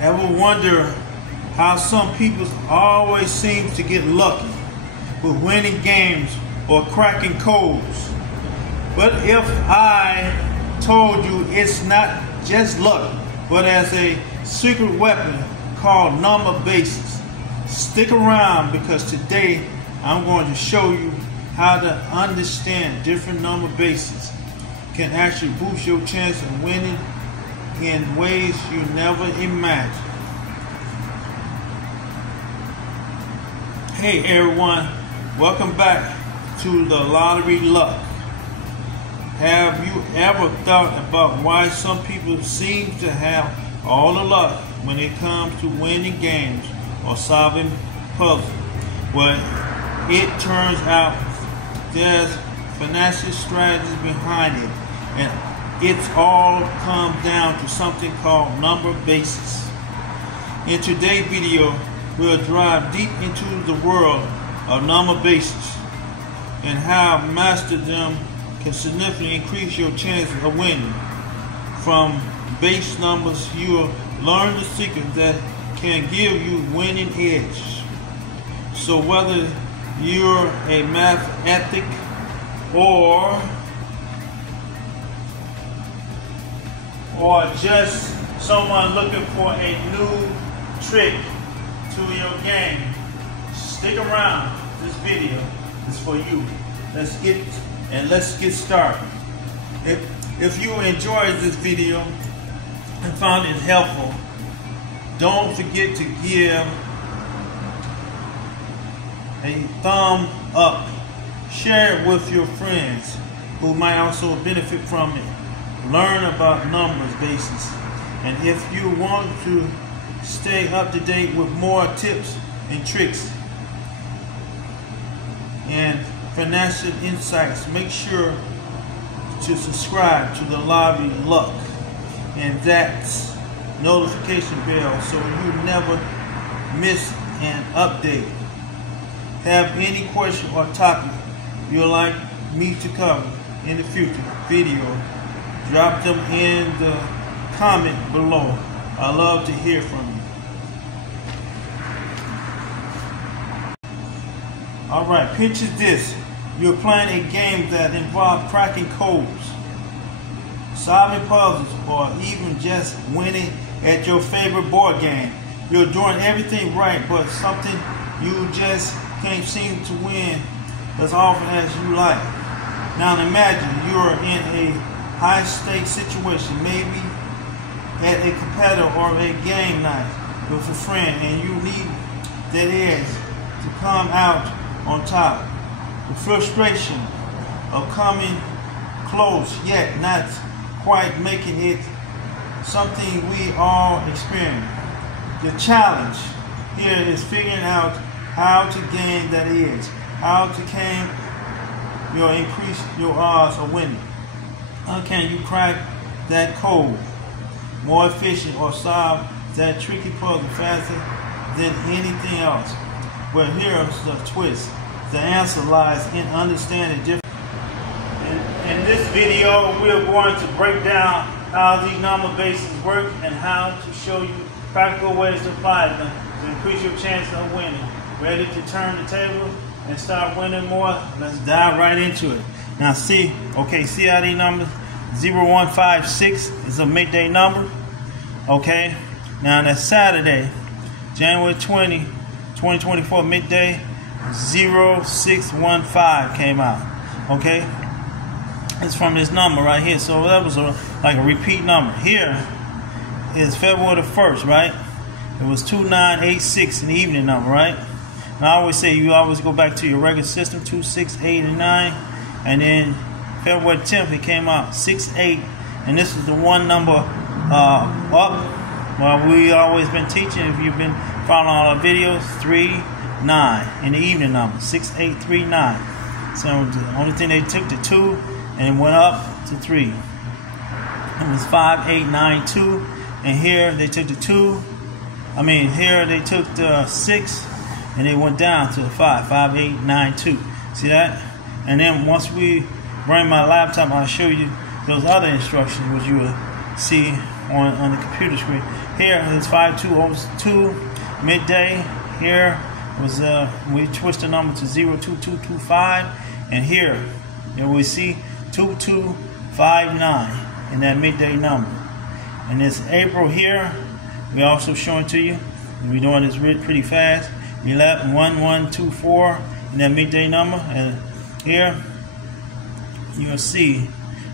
Ever wonder how some people always seem to get lucky with winning games or cracking codes? But if I told you it's not just luck, but as a secret weapon called number bases, stick around because today I'm going to show you how to understand different number bases can actually boost your chance of winning in ways you never imagined. Hey everyone, welcome back to the Lottery Luck. Have you ever thought about why some people seem to have all the luck when it comes to winning games or solving puzzles? Well, it turns out there's financial strategies behind it, and it's all comes down to something called number bases. In today's video, we'll dive deep into the world of number bases and how mastering them can significantly increase your chances of winning. From base numbers, you'll learn the secret that can give you winning edge. So whether you're a math ethic or just someone looking for a new trick to your game, stick around. This video is for you. Let's get started. If you enjoyed this video and found it helpful, don't forget to give a thumb up. Share it with your friends who might also benefit from it. Learn about numbers bases, and if you want to stay up to date with more tips and tricks and financial insights, make sure to subscribe to the Lottery Luck and that notification bell so you never miss an update. Have any question or topic you'd like me to cover in the future video, drop them in the comment below. I love to hear from you. Alright, picture this. You're playing a game that involves cracking codes, solving puzzles, or even just winning at your favorite board game. You're doing everything right, but something you just can't seem to win as often as you like. Now imagine you're in a high-stakes situation, maybe at a competitor or a game night with a friend, and you need that edge to come out on top. The frustration of coming close yet not quite making it, something we all experience. The challenge here is figuring out how to gain that edge, how to increase your odds of winning. How can you crack that code more efficient or solve that tricky puzzle faster than anything else? Well, here's the twist. The answer lies in understanding different. In this video, we're going to break down how these number bases work and how to show you practical ways to apply them to increase your chance of winning. Ready to turn the table and start winning more? Let's dive right into it. Now see how these numbers, 0156 is a midday number. Okay, now that's Saturday, January 20, 2024, midday, 0615 came out. Okay, it's from this number right here. So that was like a repeat number. Here is February the 1st, right? It was 2986 in the evening number, right? And I always say you always go back to your regular system, 2, 6, 8, and 9. And then February 10th, it came out 6, 8. And this is the one number up. Well, we always been teaching, if you've been following all our videos, 3, 9 in the evening number, 6, 8, 3, 9. So the only thing they took the 2 and went up to 3. It was 5, 8, 9, 2. And here they took the 2. Here they took the 6. And they went down to the 5, 5, 8, 9, 2. See that? And then once we bring my laptop, I'll show you those other instructions which you will see on the computer screen. Here is 5202 midday. Here was we switched the number to 02225, and here we see 2259 in that midday number. And this April here, we also showing to you. We're doing this pretty fast. 111124 in that midday number, and here you'll see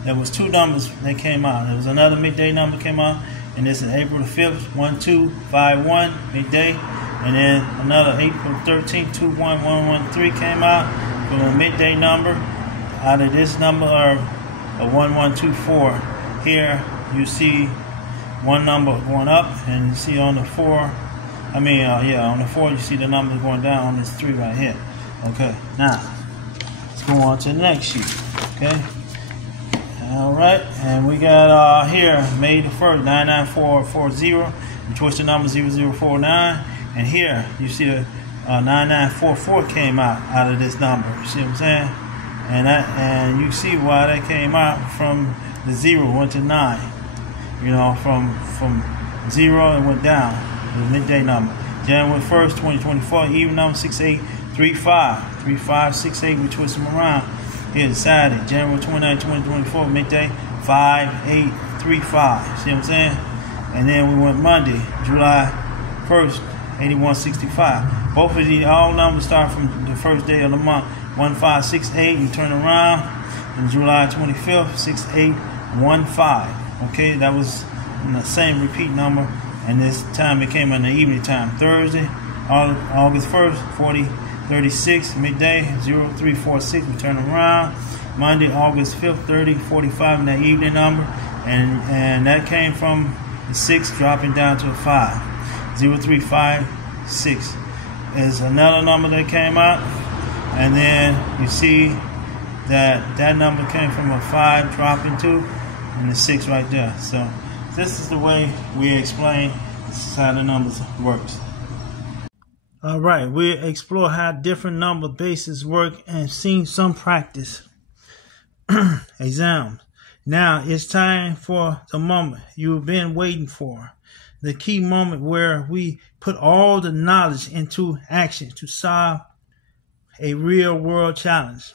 there was two numbers that came out. There was another midday number came out, and this is April the 5th, 1251 midday, and then another April 13th, 21113 came out from a midday number. Out of this number of 1124, here you see one number going up, and you see on the 4. on the 4 you see the number going down on this 3 right here. Okay, now let's go on to the next sheet. Okay, all right, and we got here May the 1st, 99440. We twist the number 0049, and here you see the 9944 came out of this number. You see what I'm saying? And you see why that came out from the 0 went to 9. You know, from 0 and went down. The midday number. January 1st, 2024, even number 6835. 3568, we twist them around. Here, Saturday, January 29th, 2024, midday 5835. See what I'm saying? And then we went Monday, July 1st, 8165. Both of these, all numbers start from the first day of the month. 1568, you turn around, and July 25th, 6815. Okay, that was in the same repeat number, and this time it came in the evening time. Thursday, August 1st, 4036, midday, 0346, we turn around. Monday, August 5th, 3045 in that evening number, and that came from the 6 dropping down to a 5. 0356 is another number that came out, and then you see that number came from a 5 dropping to, and the 6 right there. So this is the way we explain how the numbers works. All right, we explore how different number bases work and seen some practice exams. Now it's time for the moment you've been waiting for, the key moment where we put all the knowledge into action to solve a real world challenge.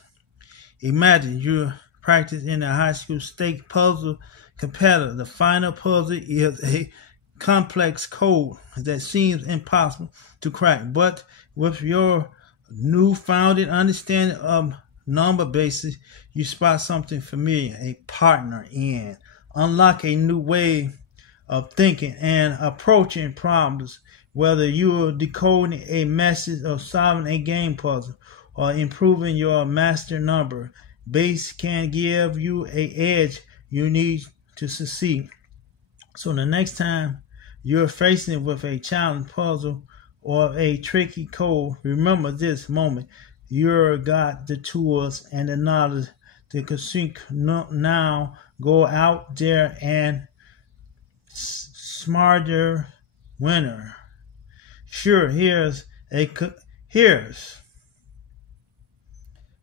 Imagine you're practicing in a high school state puzzle competitor. The final puzzle is a complex code that seems impossible to crack, but with your newfound understanding of number bases, you spot something familiar, a partner in, unlock a new way of thinking and approaching problems. Whether you're decoding a message or solving a game puzzle or improving your master number base can give you an edge you need to succeed. So the next time you're facing with a challenge puzzle or a tricky code, remember this moment. You've got the tools and the knowledge to succeed. Now go out there and smarter winner. Sure, here's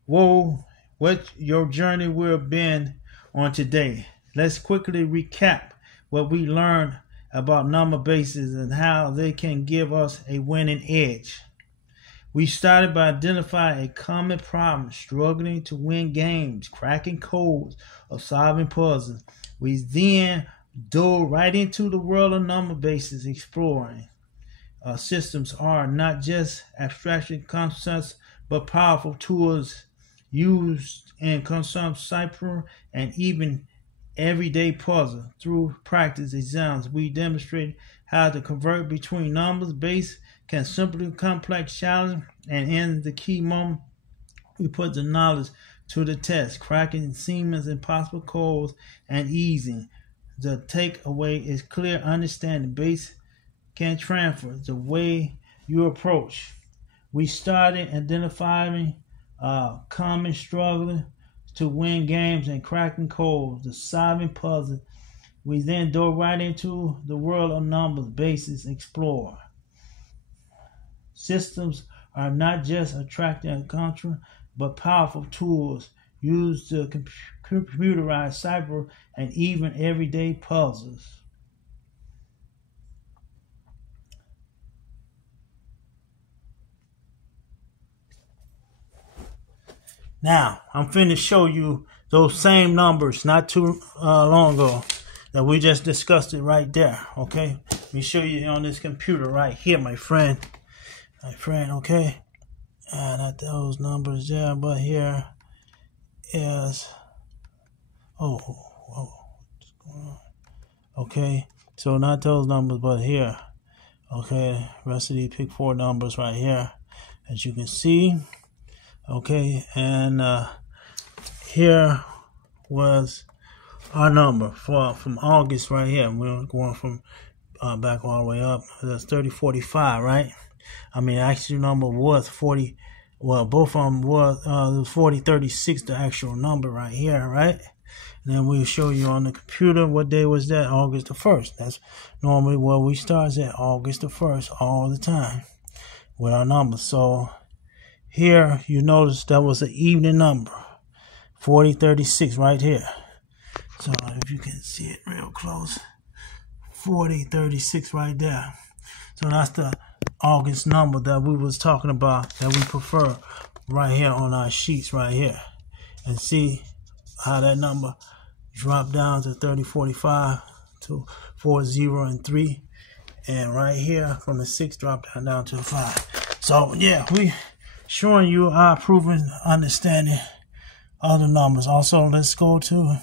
what your journey will have been on today. Let's quickly recap what we learned about number bases and how they can give us a winning edge. We started by identifying a common problem, struggling to win games, cracking codes, or solving puzzles. We then dove right into the world of number bases, exploring. Systems are not just abstraction concepts, but powerful tools used in concept cipher and even everyday puzzle. Through practice exams, we demonstrate how to convert between numbers base can simply complex challenge, and in the key moment, we put the knowledge to the test, cracking seemingly impossible codes and easing. The takeaway is clear understanding base can transfer the way you approach. We started identifying common struggling to win games and cracking codes, the solving puzzles. We then dove right into the world of numbers, bases, explore. Systems are not just attracting and control, but powerful tools used to computerize cipher and even everyday puzzles. Now, I'm finna show you those same numbers not too long ago that we just discussed it right there, okay? Let me show you on this computer right here, my friend. Okay? Not those numbers there, but here is, what's going on? Okay, so not those numbers, but here. Okay, rest of these pick 4 numbers right here, as you can see. Okay, and here was our number from August right here. We're going from back all the way up. That's 3045, right? I mean, actual number was 40. Well, both of them was 4036, the actual number right here, right? And then we'll show you on the computer what day was that, August the 1st. That's normally where we start at, August the 1st, all the time with our numbers. So here you notice that was an evening number, 4036 right here. So if you can see it real close, 4036 right there. So that's the August number that we was talking about, that we prefer right here on our sheets right here. And see how that number dropped down to 3045 to 40 and 3. And right here from the 6 dropped down to 5. So yeah, we showing you our proven understanding of the numbers. Also, let's go to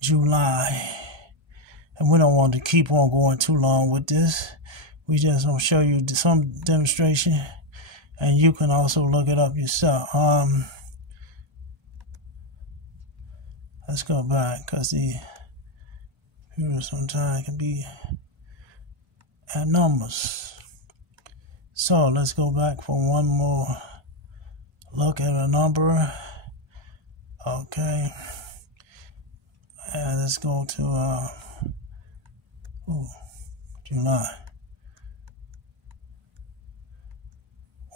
July. And we don't want to keep on going too long with this. We just gonna show you some demonstration, and you can also look it up yourself. Let's go back, because the computer sometimes can be at numbers. So let's go back for one more look at a number. Okay, and let's go to July.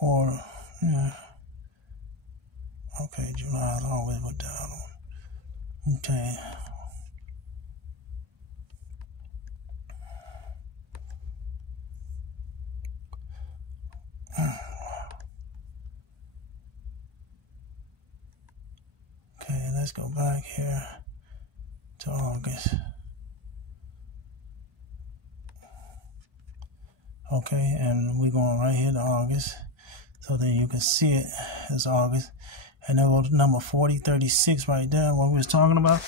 Or yeah, okay, July is always with the other one. Okay. Okay, let's go back here to August. Okay, and we're going right here to August, so then you can see it as August. And then go to number 4036 right there, what we was talking about.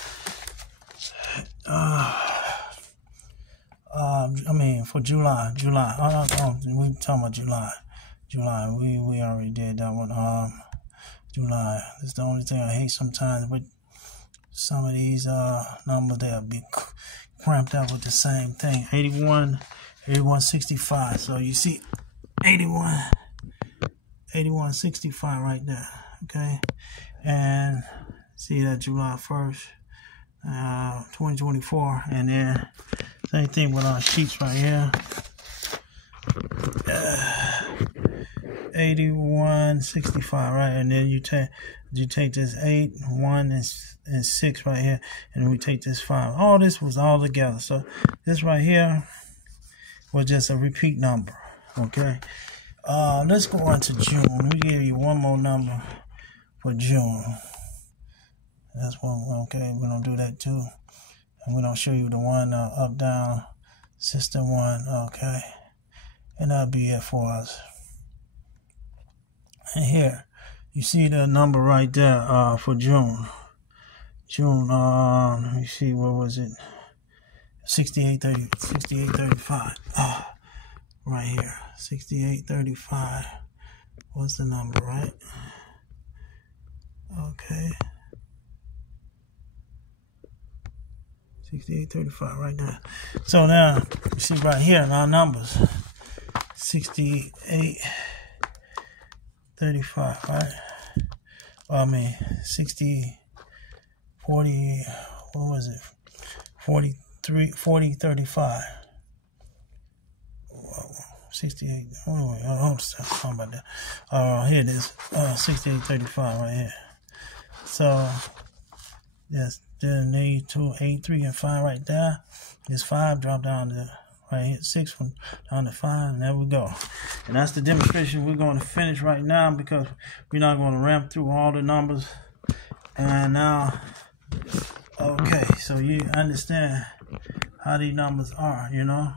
I mean, for July. We talking about July. We already did that one. July. That's the only thing I hate sometimes with some of these numbers. They'll be cramped up with the same thing. 8165. So you see 8165 right there. Okay, and see that July 1st, 2024, and then same thing with our sheets right here. 8165, right? And then you take this 8, 1, and 6 right here, and we take this 5. All this was all together. So this right here was just a repeat number. Okay. Let's go on to June. We give you one more number for June. That's one. Okay, we're gonna do that too, and we're gonna show you the one up down system one. Okay, and that'll be it for us. And here you see the number right there for June. Let me see, what was it? 6835. Right here, 6835. What's the number, right? Okay, 6835 right there. So now you see right here in our numbers, 6835, right? Well, I mean 40, what was it? 4035. 68. Wait, I'm talking about that. Here it is. 6835 right here. So yes, then 82, 8, 3, and 5 right there. This 5 drop down to Right, hit 6 from down to 5, and there we go. And that's the demonstration we're going to finish right now, because we're not going to ramp through all the numbers. And now, okay, so you understand how these numbers are, you know.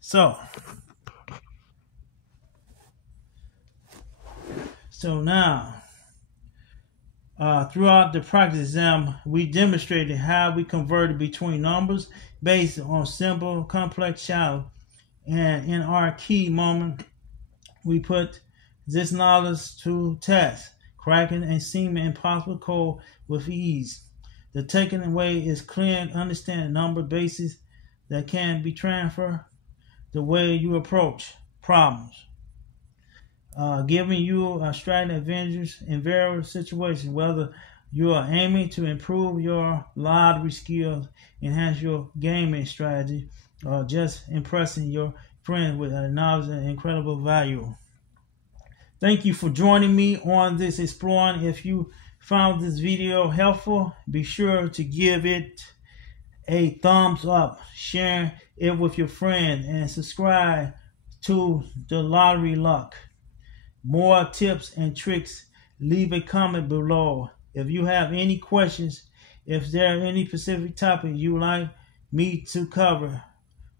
So now, throughout the practice exam, we demonstrated how we converted between numbers based on simple, complex shallow. And in our key moment, we put this knowledge to test, cracking and seeming impossible code with ease. The taking away is clear and understanding number bases that can be transferred the way you approach problems. Giving you a strategy advantage in various situations, whether you are aiming to improve your lottery skills, enhance your gaming strategy, or just impressing your friends with a knowledge and incredible value. Thank you for joining me on this exploring. If you found this video helpful, be sure to give it a thumbs up, share it with your friends, and subscribe to the Lottery Luck. More tips and tricks, leave a comment below. If you have any questions, if there are any specific topic you would like me to cover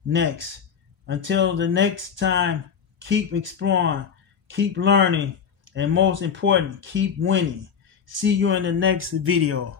next. Until the next time, keep exploring, keep learning, and most important, keep winning. See you in the next video.